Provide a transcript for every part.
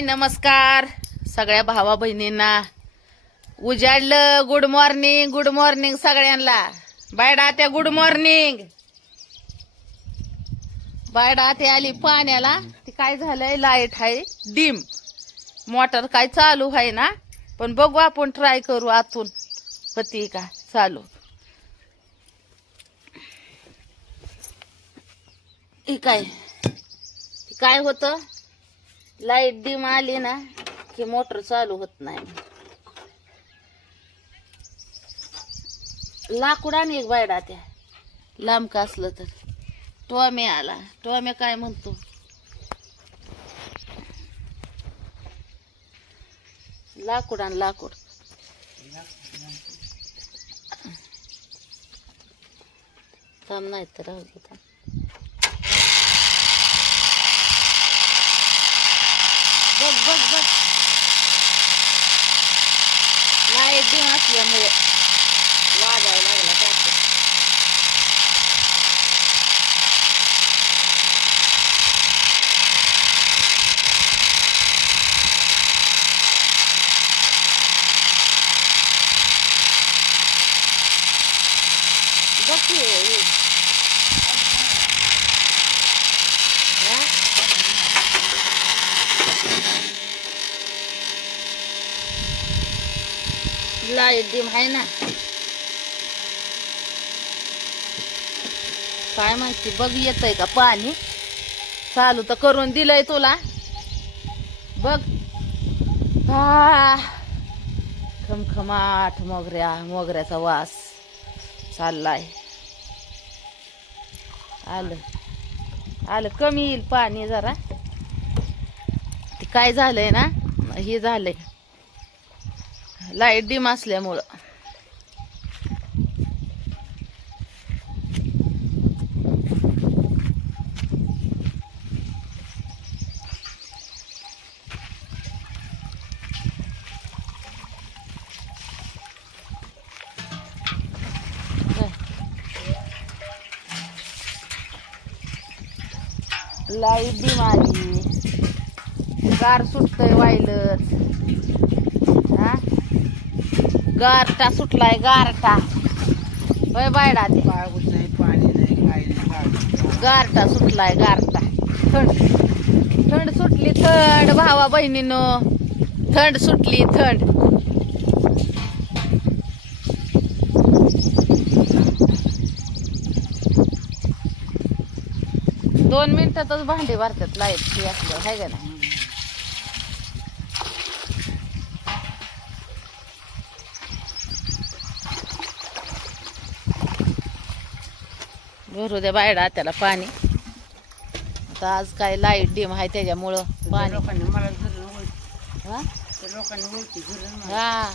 हाय नमस्कार. सगळ्या भावा बहिणींना. उजाडलं गुड मॉर्निंग गुड मॉर्निंग सगळ्यांना. बायडा त्या गुड मॉर्निंग बायडा ते आली पाण्याला. ती काय झालंय? लाइट आहे. डिम मोटर काय चालू आहे ना? पण बघू आपण ट्राय करू आतून. होती का? चालू. काय? काय होतं? लाइट डिम आली ना की मोटर चालू होत नाही. लाकूड आणि एक बायडा त्या. लांब का असलं तर. टोमे आला. टोमे काय म्हणतो? लाकूड आणि लाकूड. थांब नाही तर राहू दे थांब. बघ बघ बघ लाइट डिम असल्यामुळे वाजायला लागला काय बघ लाइट डिम आहे ना काय माहिती बघ येतंय का पाणी? चालू तर करून दिलंय तुला. बघ. हा. खमखमाट मोगऱ्या मोगऱ्याचा वास चाललाय. आलं. आलं कमी येईल पाणी जरा. ते काय झालंय ना हे झालंय. लाइट डिम असल्यामुळं. लाइट डिम आली. गार सुटतंय वायलच गारटा सुटलाय गारटा होय बायडा ते. पाऊस नाही पाणी नाही काही नाही गारटा सुटलाय गारटा थंड. थंड सुटली थंड भावा बहिणीनो. थंड सुटली थंड. दोन मिनिटातच भांडी भरतात लाइट ती असलं हाय का नाही? भरू द्या बायडा त्याला पाणी. आता आज काय लाइट डिम आहे त्याच्यामुळं त्या पाणी हा?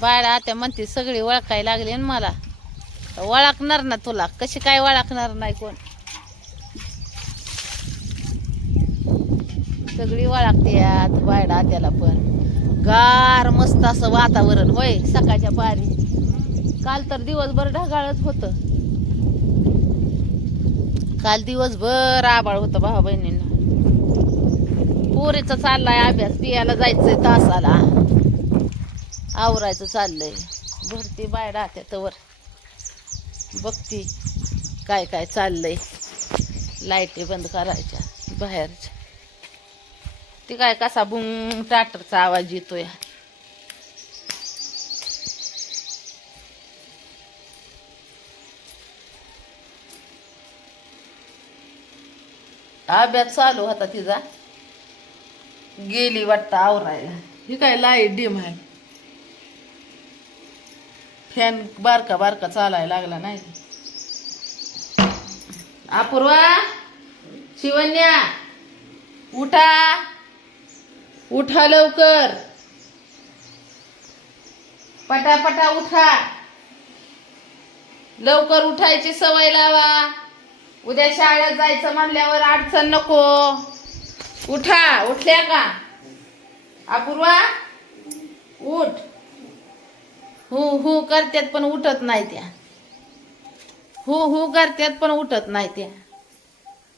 बायडा आत्या म्हणते सगळी ओळखायला लागली ना मला. ओळखणार ना तुला. कशी काय ओळखणार नाही कोण? सगळी ओळखते यात बायडा आत्याला पण. गार मस्त असं वातावरण होय सकाळच्या पारी. काल तर दिवसभर ढगाळच होतं. काल दिवसभर आबाळ होतं भावा बहिणींना. पोरीचा चाललाय अभ्यास पियाला जायचंय तासाला. आवरायचं चाललंय. भरती बाय राहते तवर. बघती काय काय चाललंय. लाईटी बंद करायच्या बाहेरच्या. ती काय कसा बुंग टाटरचा आवाज येतोय. अभ्यास चालू होता तिचा. गेली वाटतं आवरायला. ही काय लाइट डिम आहे. फॅन बारका बारका चालायला लागला नाही. अपूर्वा शिवन्या उठा. उठा लवकर. पटापटा उठा. लवकर उठायची सवय लावा. उद्या शाळेत जायचं म्हणल्यावर अडचण नको. उठा उठल्या का? अपूर्वा उठ. हु हु करतात पण उठत नाही त्या. हु हु करतात पण उठत नाही त्या.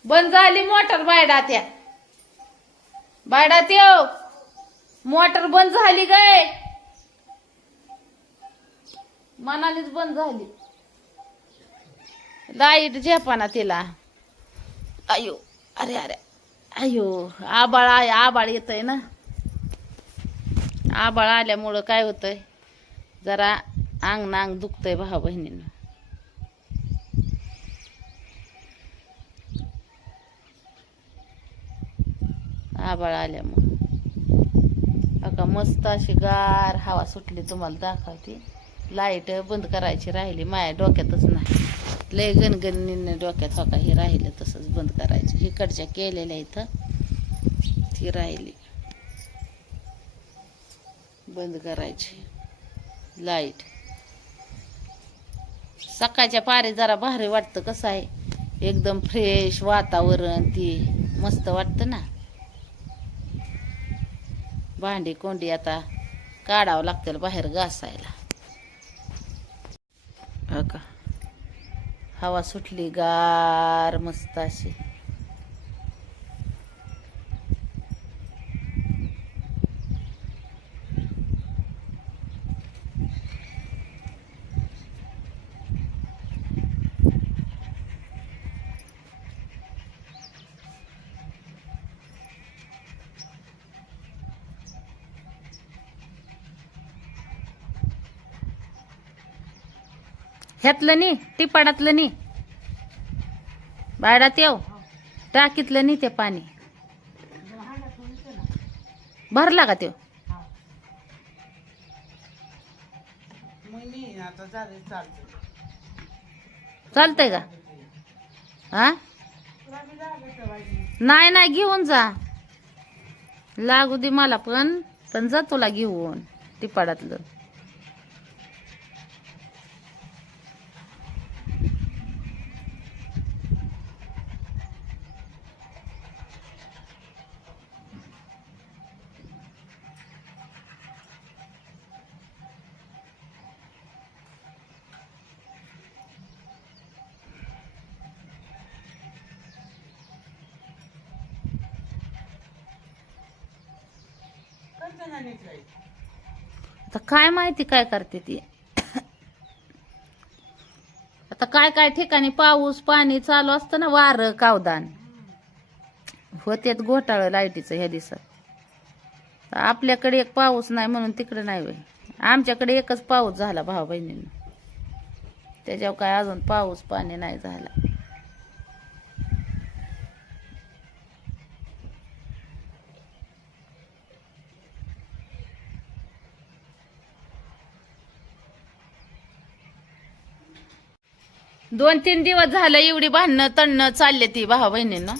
बंद झाली मोटर बायडा त्या. बायडा त्यो मोटर बंद झाली गाय मनालीच बंद झाली. लाइट झेपाना तिला. अयो अरे अरे. अयो आबाळ आहे आबाळ येतय ना. आबाळ आल्यामुळं काय होतंय? जरा अंग ना अंग दुखतंय भाऊ बहिणीनं. आबाळ आल्यामुळं. अका मस्त अशी गार हवा सुटली तुम्हाला दाखवते. लाइट बंद करायची राहिली माया डोक्यातच नाही. लय गणगणीने डोक्यात हो का हे राहिलं तसंच बंद करायचं. इकडच्या केलेल्या इथं ती राहिली. बंद करायची. लाइट सकाळच्या पारी जरा भारी वाटतं कसं आहे? एकदम फ्रेश वातावरण ती मस्त वाटतं ना? भांडी कोंडी आता काढावं लागतील बाहेर घासायला. हो का? हवा सुटली गार मस्त अशी. ह्यातलं नी टिपाडातलं नी. बायडात येऊ टाकीतलं नी ते पाणी. भरला का त्यो? चालतंय का? हा नाही नाही घेऊन जा. लागू दे मला पण पण जा तुला घेऊन टिपाडातलं. आता काय माहिती काय करते ती? आता काय काय ठिकाणी पाऊस पाणी चालू असतं ना वारं कावदान. होते घोटाळं लाईटीचं ह्या दिवसात. आपल्याकडे एक पाऊस नाही म्हणून तिकडे नाही वय आमच्याकडे एकच पाऊस झाला भाऊ बहिणींना. त्याच्यावर काय अजून पाऊस पाणी नाही झाला. दोन तीन दिवस झालं एवढी भांडणं तणणं चालले ती भावा बहिणींना.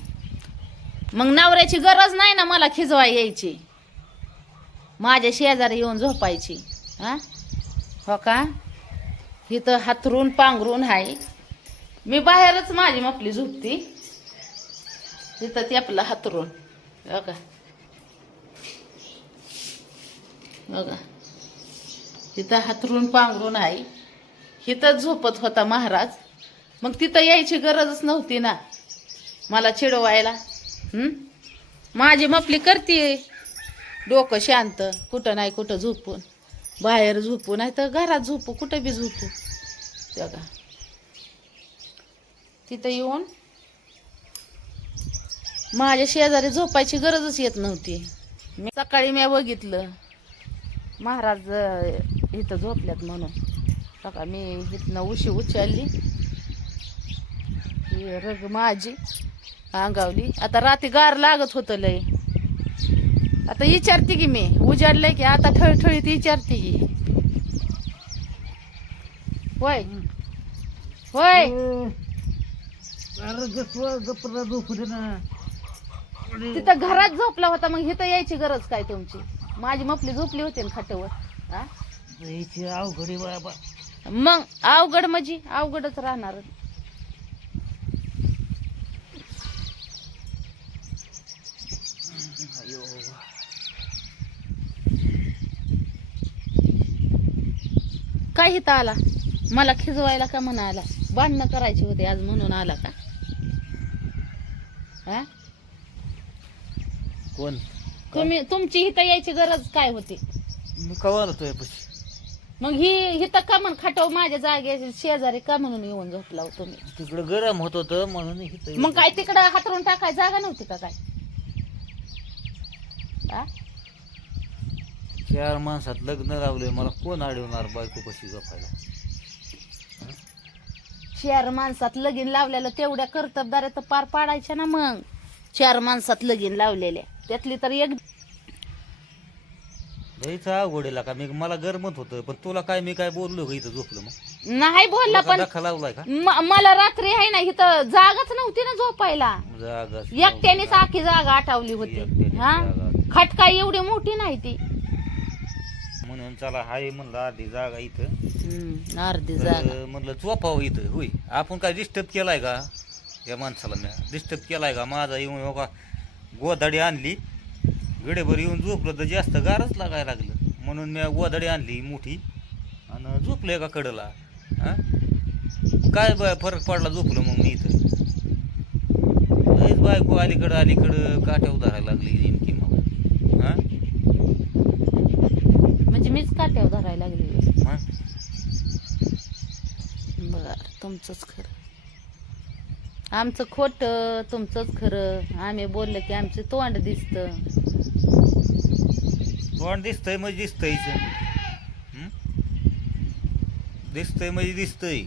मग नवऱ्याची गरज नाही ना मला खिजवाय यायची. माझ्या शेजारी येऊन झोपायची. हा? हो का? इथं हातरून पांघरून आहे मी बाहेरच माझी मपली झोपती. तिथं ती आपलं हातरून. हो का? हो का? तिथं हातरून पांघरून आहे इथंच झोपत होता महाराज. मग तिथं यायची गरजच नव्हती ना. मला चिडवायला. माझी मपली करते डोकं शांत कुठं नाही कुठं झोपून. बाहेर झोपू नाही तर घरात झोपू कुठं बी झोपू. बघा. तिथं येऊन माझ्या शेजारी झोपायची गरजच येत नव्हती. मी सकाळी मी बघितलं. महाराज इथं झोपल्यात म्हणून. बघा मी इथनं उशी उचलली. ही रग माझी अंगावली. आता रात्री गार लागत होतं लय. आता विचारते की मी उजाडलंय की आता ठळठळीत विचारते की. होय. होय. तिथं घरात झोपला होता मग इथं यायची गरज काय तुमची? माझी मपली झोपली होती ना खाटावर. यायची अवघडी बाबा. मग अवघड म्हणजे? अवघडच राहणार. काय इथं आला? मला खिजवायला का म्हणा आला भांडणं करायची होती आज म्हणून आला का? हा? कोण? तुम्ही तुमची इथं यायची गरज काय होती? मी कवा आलो तुझ्या पशी? मग ही इथं का म्हणून खाटाव माझ्या जागे शेजारी का म्हणून येऊन झोपला हो तुम्ही? तिकडं गरम होत होतं म्हणून इथं मग काय तिकडं हातरून टाकाय जागा नव्हती का काय? चार माणसात लग्न लावले मला कोण अडवणार बायको कशी जपायला? चार माणसात लगीन लावलेलं तेवढ्या कर्तबदाऱ्या तर पार पाडायच्या ना मग. चार माणसात लगीन लावलेल्या. त्यातली तर एक लईच अवघडेला का मी मला गरमत होतं पण तुला काय मी काय बोललो का इथं झोपलं मग? नाही बोलला तुला पण लावलाय का? म- मला रात्री आहे ना इथं जागाच नव्हती ना झोपायला. जागा एकट्यानेच आखी जागा आठवली होती. एकट्याने हा? जागा. खट काय एवढी मोठी नाही ती. म्हणून चला हाय म्हणलं आधी जागा इथं. हम्म, अर्धी जागा. तर म्हणलं झोपावं इथं होय. आपण काय डिस्टर्ब केलाय का? या माणसाला मी डिस्टर्ब केलाय का? माझा येऊन हो का गोधाडी आणली. गडेभर येऊन झोपलं तर जास्त गारच लागायला लागलं. म्हणून मी गोधाडी आणली मोठी. आणि झोपलं एका कडला? हा? काय बाय फरक पडला झोपलं मग मी इथं? लयच बायको अलीकडं अलीकडं काट्या उधारायला लागली नेमकी मग हा? काट्यावर धरायला लागली? बर तुमचंच खरं. आमचं खोट तुमचंच खरं. आम्ही बोललं की आमचं तोंड दिसतं. तोंड दिसतंय म्हणजे दिसतंयच हं? दिसतंय म्हणजे दिसतंय.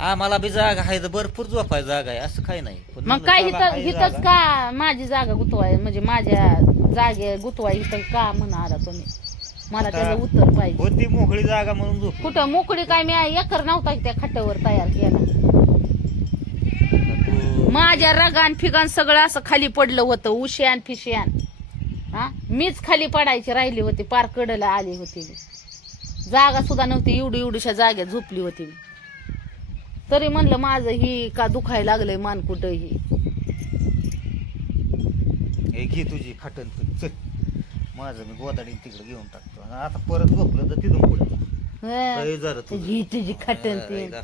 हा मला बी जागा आहे तर भरपूर झोपाय जागा आहे असं काही नाही. पण मग म्हणलं काय चला इथं आहे इथंच जागा. का माझी जागा गुतवाय? म्हणजे माझ्या जागे गुतवाय इथं का म्हणा आला तुम्ही? मला आता- त्याचं उत्तर पाहिजे. होती मोकळी जागा म्हणून झोप कुठं मोकळी काय? मी एकर नव्हता की त्या खाट्यावर तयार केला. माझ्या रगान फिगान सगळं असं खाली पडलं होतं उशियान फिशियान. हा? मीच खाली पडायची राहिली होती पार कडला आली होती मी. जागा सुद्धा नव्हती एवढी एवढीशा जागेत झोपली होती मी. तरी म्हणलं माझं ही का दुखायला लागलंय मान कुठं ही हे घे तुझी खाटण तू चल. माझं मी गोदाडी तिकडे घेऊन टाकतो. आणि आता परत झोपलं तर तिथून पुढे. हं. लय जरा तुझं. ही तुझी खटन लय ती. जरा.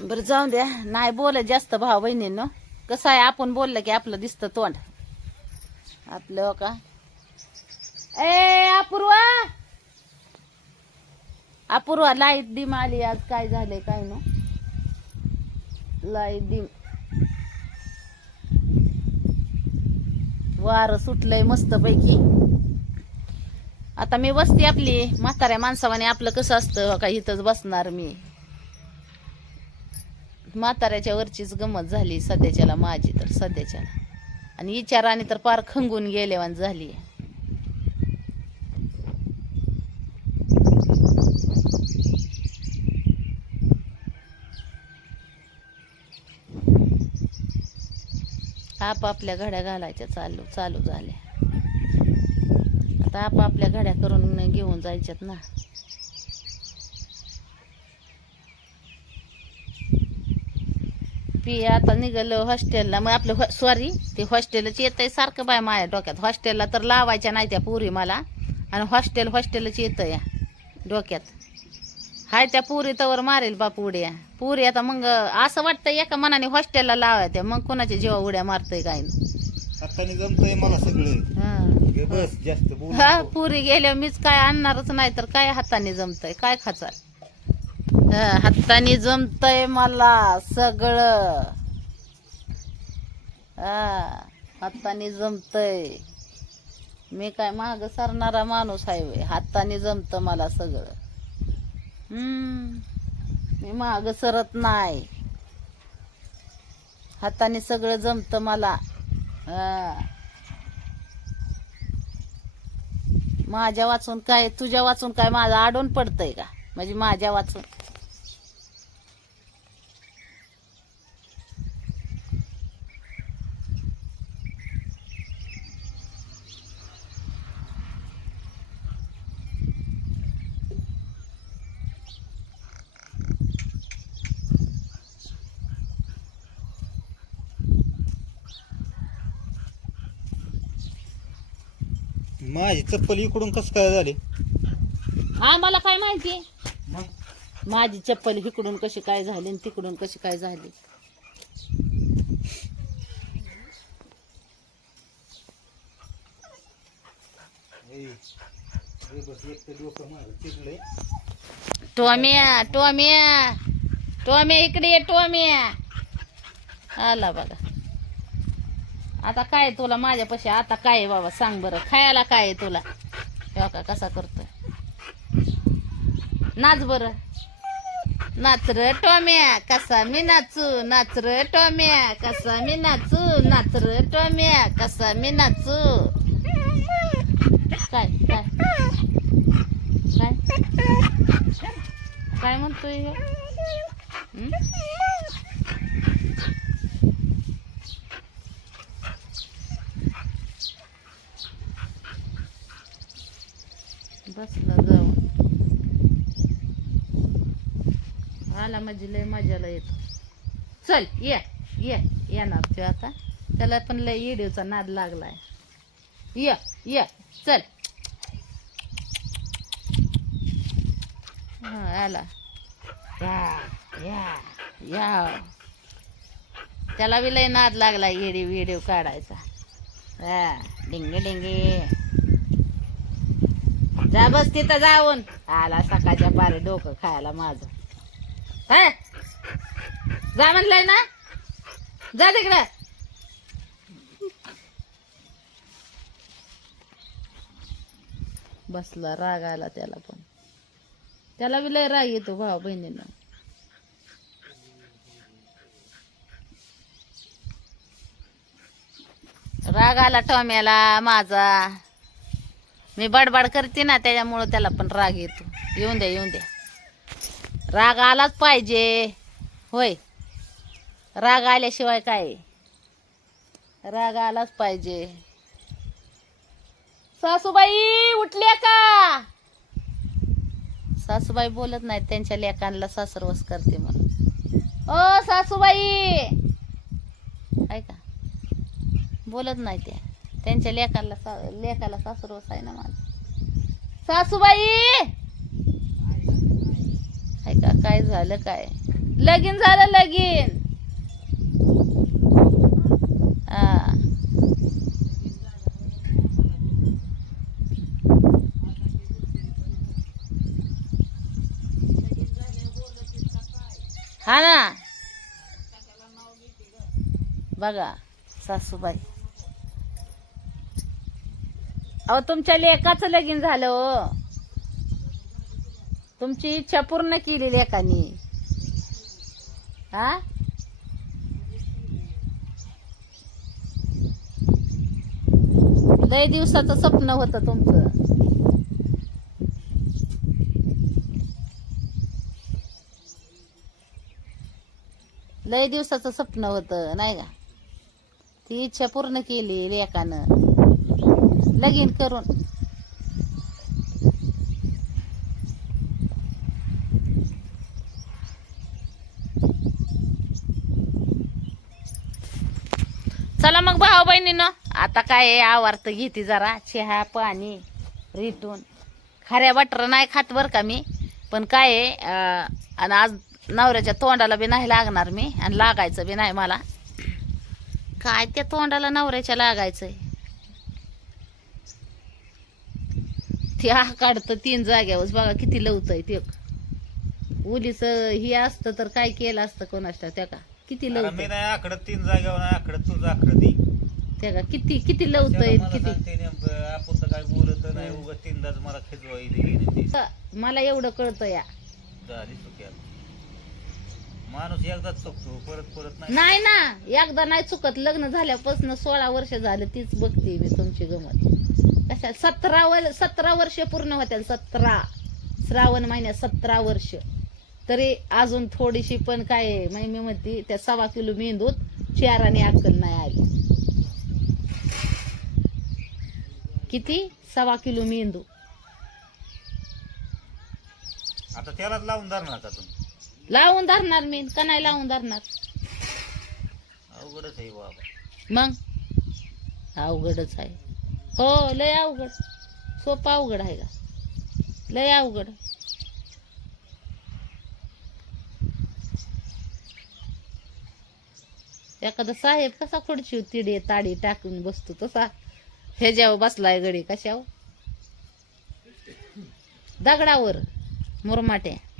बरं जाऊ द्या. नाही बोलत जास्त भाऊ बहिणींनो. कसं आहे आपण बोललं की आपलं दिसतं तोंड. आपलं का? ए अपूर्वा! अपूर्वा लाइट डिम आली आज. काय झालंय काय ना? लाइट डिम वारं सुटलंय मस्त पैकी आता मी बसते आपली म्हाताऱ्या माणसावाने आपलं कसं असतं का इथंच बसणार मी. म्हाताऱ्याच्या वरचीच गमत झाली सध्याच्याला माझी तर सध्याच्याला. आणि विचाराने तर पार खंगून गेलेवान झाली. आपापल्या घड्या घालायच्या चालू चालू झाल्या. आता आपापल्या घड्या करून घेऊन जायच्यात ना. पी आता निघालं हॉस्टेलला. मग आपलं सॉरी ते हॉस्टेलच येत आहे सारखं बाय माझ्या डोक्यात. हॉस्टेलला तर लावायच्या नाही त्या पुरी मला. आणि हॉस्टेल हॉस्टेलच येतं या डोक्यात. हाय त्या पुरी तवर मारेल बाप उड्या. पुरी आता मग असं वाटतं एका मनाने हॉस्टेलला लावायच्या मग कोणाच्या जीवा उड्या मारतय काय? जमतंय मला सगळं. हा. पुरी गेल्या मीच काय आणणारच नाही तर काय हाताने जमतय? काय खाचाल? हाताने जमतय मला सगळं. हाताने जमतय. मी काय माग सरणारा माणूस आहे वय हाताने जमत मला सगळं. हम्म मी माग सरत नाही. हाताने सगळं जमत मला. माझ्या वाचून काय तुझ्या वाचून काय माझं आडून पडतंय का? म्हणजे माझ्या वाचून. माझी चप्पल इकडून कस काय झाली? आम्हाला काय माहिती? मग? माझी चप्पल इकडून कशी काय झाली आणि तिकडून कशी काय झाली? बस एक तर डोकं माझं चिडलंय. टोम्या टोम्या टोम्या इकडे ये टोम्या आला बघा. आता काय तुला माझ्यापाशी आता काय आहे बाबा? सांग बरं. खायला काय आहे तुला? हे का कसा करतोय? नाच बरं. नाच र टोम्या. कसा मी नाचू? नाच र टोम्या. कसा मी नाचू? नाच र टोम्या. कसा मी नाचू? काय? काय? काय? काय म्हणतोय बसला जाऊन. आला माझी म्हणजे लय मजाला येतो. चल ये ये येणार तो आता. त्याला पण लय येडीवचा नाद लागलाय. ये ये चल. हा आला. या या या. त्याला बी लय नाद लागला येडी व्हिडिओ काढायचा. हा डिंगे डिंगे जा बस तिथं जाऊन. आला सकाळच्या पारी डोकं खायला माझं. जा म्हणलंय ना? जा तिकडं. बसला राग आला त्याला पण. त्याला बी लय राग येतो भाऊ बहिणींना राग आला टोम्याला माझा. मी बडबड करते ना त्याच्यामुळं त्याला पण राग येतो. येऊन द्या येऊन द्या. राग आलाच पाहिजे. होय. राग आल्याशिवाय काय? राग आलाच पाहिजे. सासूबाई उठल्या का? सासूबाई बोलत नाहीत त्यांच्या लेकांना सासरवस करते म्हणून. ओ सासूबाई! ऐका बोलत नाही त्या. त्यांच्या लेखाला सा लेखाला सासरवस आहे ना माझं. सासूबाई! ऐका काय झालं काय? लगीन झालं लगीन! हा. हा ना. बघा सासूबाई. अहो तुमच्या लेकाचं लगीन झालं हो. तुमची इच्छा पूर्ण केली लेकानी. हा? लय दिवसाचं स्वप्न होतं तुमचं. लय दिवसाचं स्वप्न होतं नाही का? ती इच्छा पूर्ण केली लेकानं. लगीन करून. चला मग भाऊ बहिणीनं आता काय आहे, आवार्त घेते जरा चहा पाणी रिटून खऱ्या वाटर नाही खात बर का मी पण काय आहे आणि आज नवऱ्याच्या तोंडाला बी नाही लागणार मी आणि लागायचं बी नाही मला. काय त्या तोंडाला नवऱ्याच्या लागायचंय? ते हा काढतं तीन जाग्यावर बघा किती लवतय ते. उलीच ही असतं तर काय केलं असतं कोणाष्ट त्या का? किती अरे मी नाही आकडत तीन जागेवर नाही तुझं ती त्या का? किती किती लवतय किती? आपण तर काय बोलत नाही उगा तीनदाच मला मला एवढं कळतं या. झाली चुकी आता. माणूस एकदाच चुकतो परत परत नाही ना एकदा नाही चुकत. लग्न झाल्यापासून सोळा वर्ष झालं तीच बघते मी तुमची गमत. कशा सतरा वर सतरा वर्ष पूर्ण होत्या सतरा. श्रावण महिन्यात सतरा वर्ष. तरी अजून थोडीशी पण काय म्हणजे मी म्हणते त्या सव्वा किलो मेंदूत चाराने अक्कल नाही आली. किती? सव्वा किलो मेंदू. आता त्यालाच लावून धरणार का तुम्ही? लावून धरणार मी का नाही लावून धरणार? अवघडच आहे बाबा. मग? अवघडच आहे. हो लय अवघड. सोपा अवघड आहे का? लय अवघड. एखादा साहेब कसा खुडची तिडे ताडी टाकून बसतो तसा? ह्याच्यावर बसलाय गडी कशावर? दगडावर मुरमाट्या.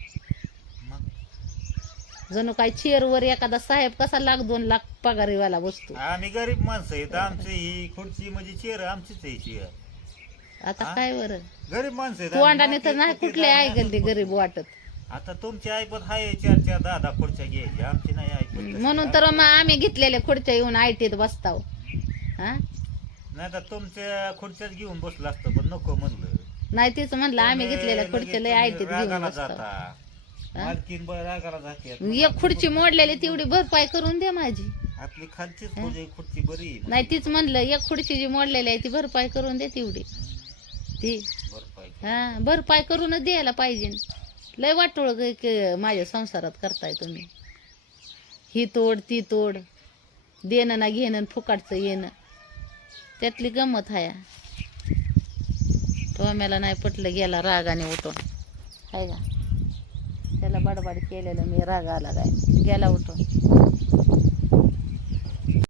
जणू काय चेअरवर एखादा साहेब कसा लाख दोन लाख पगारीवाला बसतो? आम्ही गरीब माणसं आहेत. आमची ही खुर्ची म्हणजे चेअर आमचीच आहे चेअर आता? काय बरं? गरीब माणसं आहेत. तोंडाने तर नाही कुठले कुठे ऐकल ते गरीब वाटत. आता तुमची ऐपत हाय चार चार दहा दहा खुर्च्या घ्यायची. आमची नाही ऐपत. म्हणून तर मग आम्ही घेतलेल्या खुर्च्या येऊन आयटीत बसताव. हा? नाही तर तुमच्या खुर्च्याच घेऊन बसलं असतं पण नको म्हणलं. नाही तीच म्हणलं आम्ही घेतलेल्या खुर्च्या लय आयटीत घेऊन रागाला बसताव. जाता? मालकीन बळ रागाला जाते एक खुर्ची मोडलेली तेवढी भरपाई करून दे माझी. आपली खालचीच खुर्ची खुर्ची बरी आहे. नाही तीच म्हणलं एक खुर्ची जी मोडलेली आहे ती भरपाई करून दे तेवढी. ती. हा भरपाई करूनच द्यायला पाहिजे. लय वाटोळ ग- क- माझ्या संसारात करताय तुम्ही. ही तोड ती तोड. देणं ना घेणं आणि फुकाटचं येणं. त्यातली गंमत हाया. टोम्याला नाही पटलं गेला रागाने उठून. हाय का? बडबड केलेलं मी राग आला काय? गेला उठून.